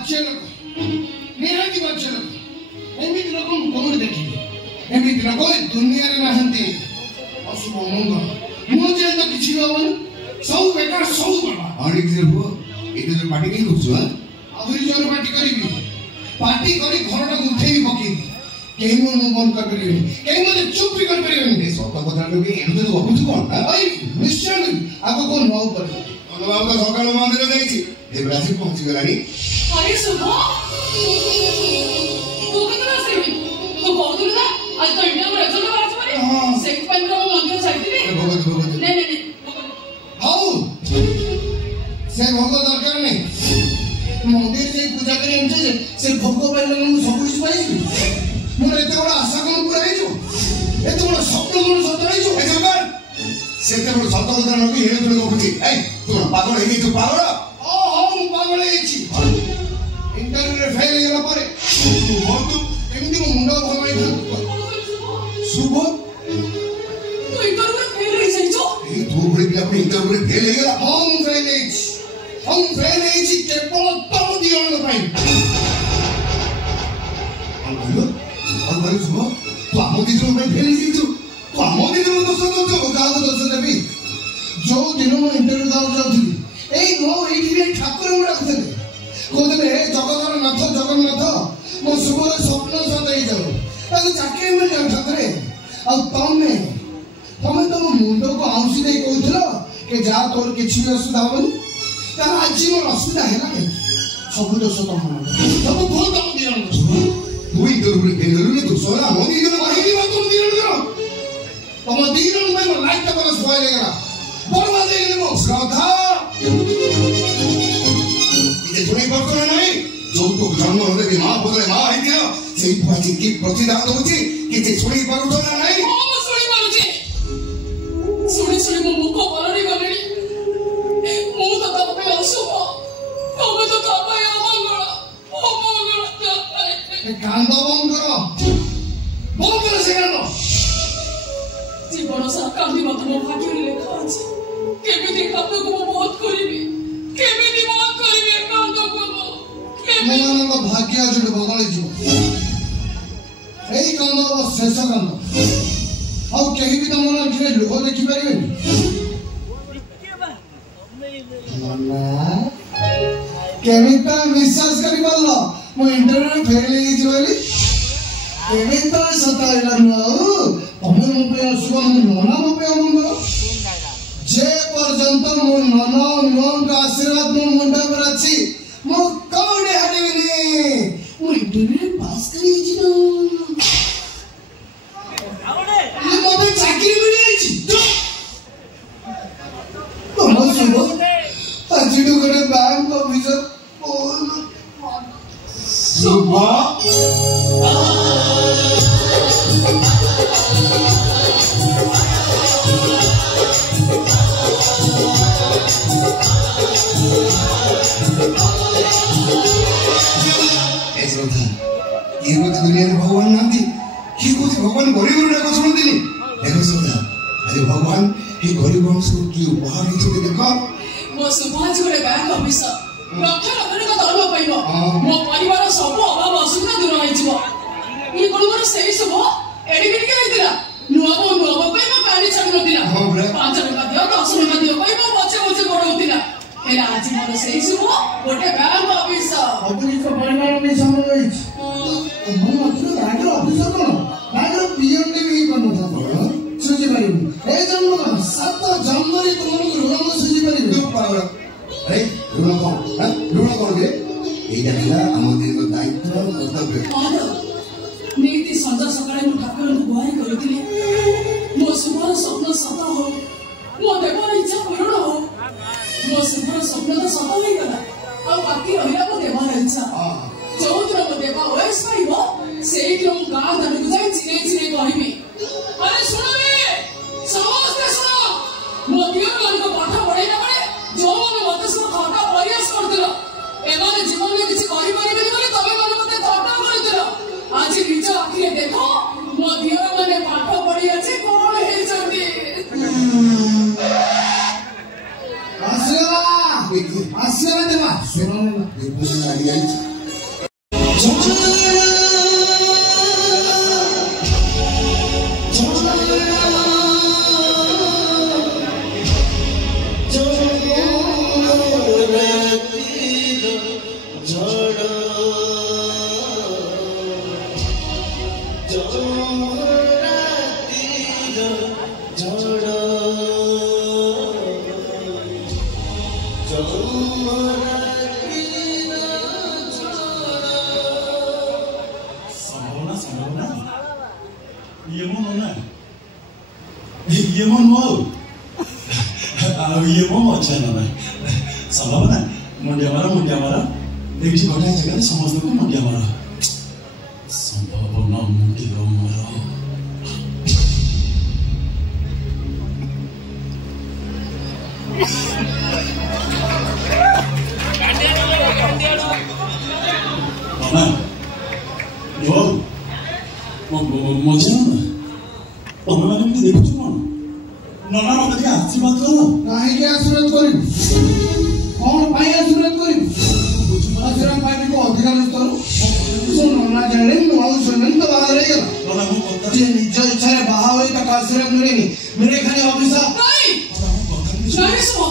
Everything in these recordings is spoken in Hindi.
बाच्चे लोग निहाती बाच्चे लोग एमिति लोक कोन देखि एमिति लोक दुनिया रे नहंती अशुभ मंगल मुझे तो किछि होबन सब बेकार सब बड़ा आणि जे हो एते जो पार्टी के कुछ हां आहुरी जोर पार्टी करिबी पार्टी करी घरटा उठेई पकी केही मन मन कर परिबे केही मन चुप भी कर परिबे ए सत कथा के एनु तो गपुछु कोन भाई निश्चय आगो को नौ पर अनुबाबा सकाळ मंदिर जाईछि ए ब्राजी पहुंची गलानी अरे सुनो तू कितना सेवी तू कहतुल ना आज तो इंडिया में रिजल्ट बाज मारे सेक पाइन को मंदिर जाईति भगत नहीं हाउ से भगत दरकार नहीं मंदिर जे पूजा करी एंजे से भोग पाइले मु सब कुछ पाइबी मोर एते बड़ा आशा कोन पूरा हेजो एते बड़ा स्वप्न कोन सत हेजो ए जबर सेते बड़ सत कथा न कि हेले तो गपुछि ए तू पागल हे तू पागल ओ हम पागल हेछि इंटरव्यू रे फेल हेला परे तू बहुत एमती मो मुंडा भमाई था शुभ तू इंटरव्यू में फेल रही सहिचो ए तू बड़ी पिला को इंटरव्यू रे फेल हेला हम फेल हेछि केवल तम दियन पाई और सुनो तो आमो दिन में फेल हेछि तो आमो दिन में दोष दो गाँव दोष देवी जो दिन मो इंटरव्यू दाउ जाउथि एई मो एठी ठाकुर मुडा कहते कहते जगन्नाथ नाथ जगन्नाथ मो शुभ स्वप्न सत हे जाऊ ताके चाकरी मिल जाऊ ठाकुरे आ तमे तो मो मुंडो को आउसी दे कहथलो के जा तोर किछि भी असुविधा होबन ता आज मोर असुविधा हैला के सब दोष तम सब भूल तम दियन तू इंटरव्यू रे फेल हेलु तो सोना मोदी के माहिनी मत तुम दियन करो तम दियन में मो लाइफ ता बस होय लेगरा बर्बाद हे गेलो श्रद्धा इते थोड़ी करतो नहीं जो तो जन्म होले के मां बदले मां है दियो सेई पाची की प्रतिदान होची कि जे सुनी पारुतो ना नहीं ओ सुनी पारुची सुनी मो मुख बलरी गलेनी मो तो तब पे अशुभ तब तो तब अमंगल कांदा बंद करो से कांदा जीवन सारा कांदी मत मो भाग्य रे लेखा अछि केमिति कांदो को बहुत करिबी केमिति बहुत करिबी कांदो को मोमानंद भाग्य जुड़ बदल जो एई कांदा शेष कांदा आ केही भी तो मन जे लोह देखि परिबेनी मन्ना केमिता विश्वास करि बोललो मो इंटरव्यू फेल हे जोली केमिता सताइला नो तमे मो पे असुब मो नना मो पे अमंगल जे पर्यंत मो नना नन का आशीर्वाद मो मुंडा पर अछि मो कोडे हटेनी मो इंटरव्यू पास करी जिनो ये मोते चाकरी मिली अछि तो मो सुनो अजिडो करे बैंक ऑफिसर सुबह ऐसा था ये कुछ दुनिया में भगवान नाम थी ये कुछ भगवान गरीब लोगों को सुन देनी देखो सुधा अरे भगवान ये गरीब लोगों को की उपहार ही देखो मो सुभाष गोटे बैंक ऑफिसर लक्ष लक्ष का दरमा पाइबो मो परिवार सब अभाव असुविधा दूर होई जिवो ई कोनवर सेही सब एडिबिट के हेतिला नुवा पे मो पानी छाडी नथिला 5 टका दियो 10 टका दियो पाइबो बचे बचे बड़ होतिला एला आज मोर सेही सब गोटे बैंक ऑफिसर अपनी को परिवार में समझ गई मो मतलब बैंक ऑफिसर कोन बैंक पीएम ने भी कोन था सुजी पारिबो ए जन्म 7 जनवरी तुमको ऋण सुजी पारिबो अरे ऋण कौन के एटा हला हमर को दायित्व कर्तव्य नीति संजा सकाळे मु ठाकुर को गुहारी करथिले मो सुभर स्वप्न सत हो मो देवर इच्छा पूर्ण हो मो सुभर स्वप्न तो सत होई गला आ बाकी रहिला मो देवर इच्छा जोत्र मो देवा वयस पाइबो सेई जो गां दान को जाई चिरे कहबी अरे सुनो रे समस्त सुनो मो दियो को पाठ पढाइला बळे जो मन मत सब खाता प्रयास करथिलो एमाने जीवन में किसी करि परिबेनी बोले तबे मन मते थट्टा करथिलो आज निज आखिरे देखो मो दियो माने पाठ पढी अछि कोन हे जंदी आशा देवा सुनो ना देखो ना अच्छा ना संभव ना मुंडिया मारा देखिए गोटाए जगह समस्त को मुंडिया मारा संभव ना मुंडिया मारा मामा यो मुझे ना तमे माने कि देखु कौन नना मते आशीर्वाद करो काहे के आशीर्वाद करिब कौन पाई आशीर्वाद करिब आशीर्वाद पाई को अधिकार करो सुन नना जाने नो आउ सुनन तो बाहर रह गया नना मो कथा जे निज इच्छा रे बाहा होई त आशीर्वाद मिलेनी मेरे खाली अभिशाप नहीं नहीं सो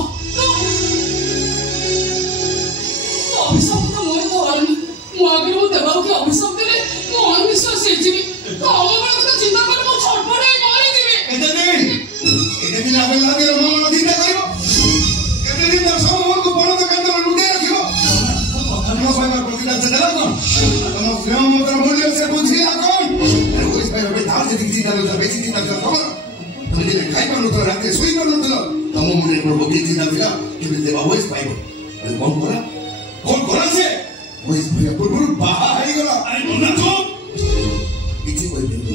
अभिशाप तो मोय तो आनी मो आगे मो देबाउ के अभिशाप देले मो अविश्वास हे जीवी तो अमर को चिंता कर मो छटपटे मारी जीवी एते दिन आबे लागे मन चिंता करिवो एते दिन सब मन को बड़ तो कंद लुटे रखिवो कथा पाइबार प्रतिदा चला कोन तम प्रेम मोटर मूल्य से बुझिया कोन ओइ पाइबार बे धार जति चिंता न बेसी चिंता कर खबर तुम जे खाइ पानु तो राते सोइ पानु तो तम मने प्रभु के चिंता दिला कि देबा ओइस पाइबो कौन करा से ओइस भैया पुरपुर बाहा हाई गला अरे नना तो इति कोइ बिंदु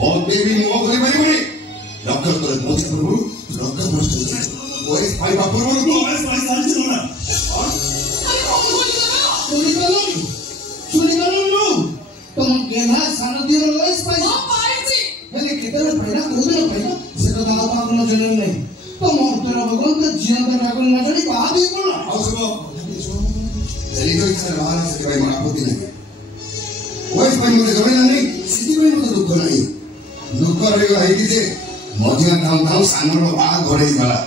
बहुत बेबी मो करे परिबोनी डॉक्टर तो पहुंच प्रभु डॉक्टर मस्त ओइस पाइबा पुरपुर तो ओइस पाइ साल चलो ना सुनी गलो नो तुम केना सानो दिरो ओइस पाइ पाई जी मैंने कितने पहिला कोदे पहिला से तो दावा पागल जनन नहीं तो मोर भगवान का जीवन का रागन न जानी बात ही कोन आओ सुनो चली तो इच्छा बाहर से भाई मां आपत्ति नहीं ओइस पाइ मुझे जमेला नहीं सिटी में मुझे दुख रहेगा है कि जे मजिया धाम सानरो बा घरे गला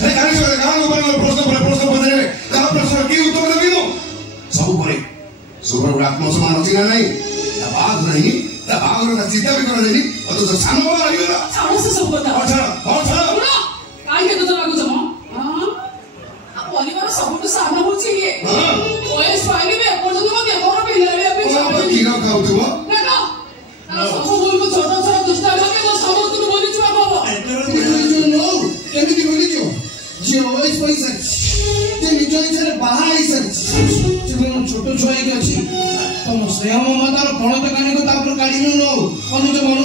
अरे काहे गान को प्रश्न पचारे का प्रश्न की उत्तर देबी मु सब परे सुपर आत्मसम्मान अछि ना नहीं ता बाग नहीं ता बाग रा चिंता भी कर देनी और तो सानो बा आइ गला छाड़ो से सब बता अच्छा पुरा काहे के तो लागु जमा हां आ परिवार सब तो सानो होची ये ओएस फाइल में पर्यंत मत एकोर पे ले अभी ओ की खाऊ तुम देखो ना सब बोल को छोटा छोटा दुष्टा लगे तो सब तुम बोली छुआ बाबा नो केमिति बोली जो जे ओएस पैसा जे निज इच्छा बाहा आई सर जे छोटो छुआ के अछि तम श्रेय मातार पणत कानी को तापर काढी नो अनुज मन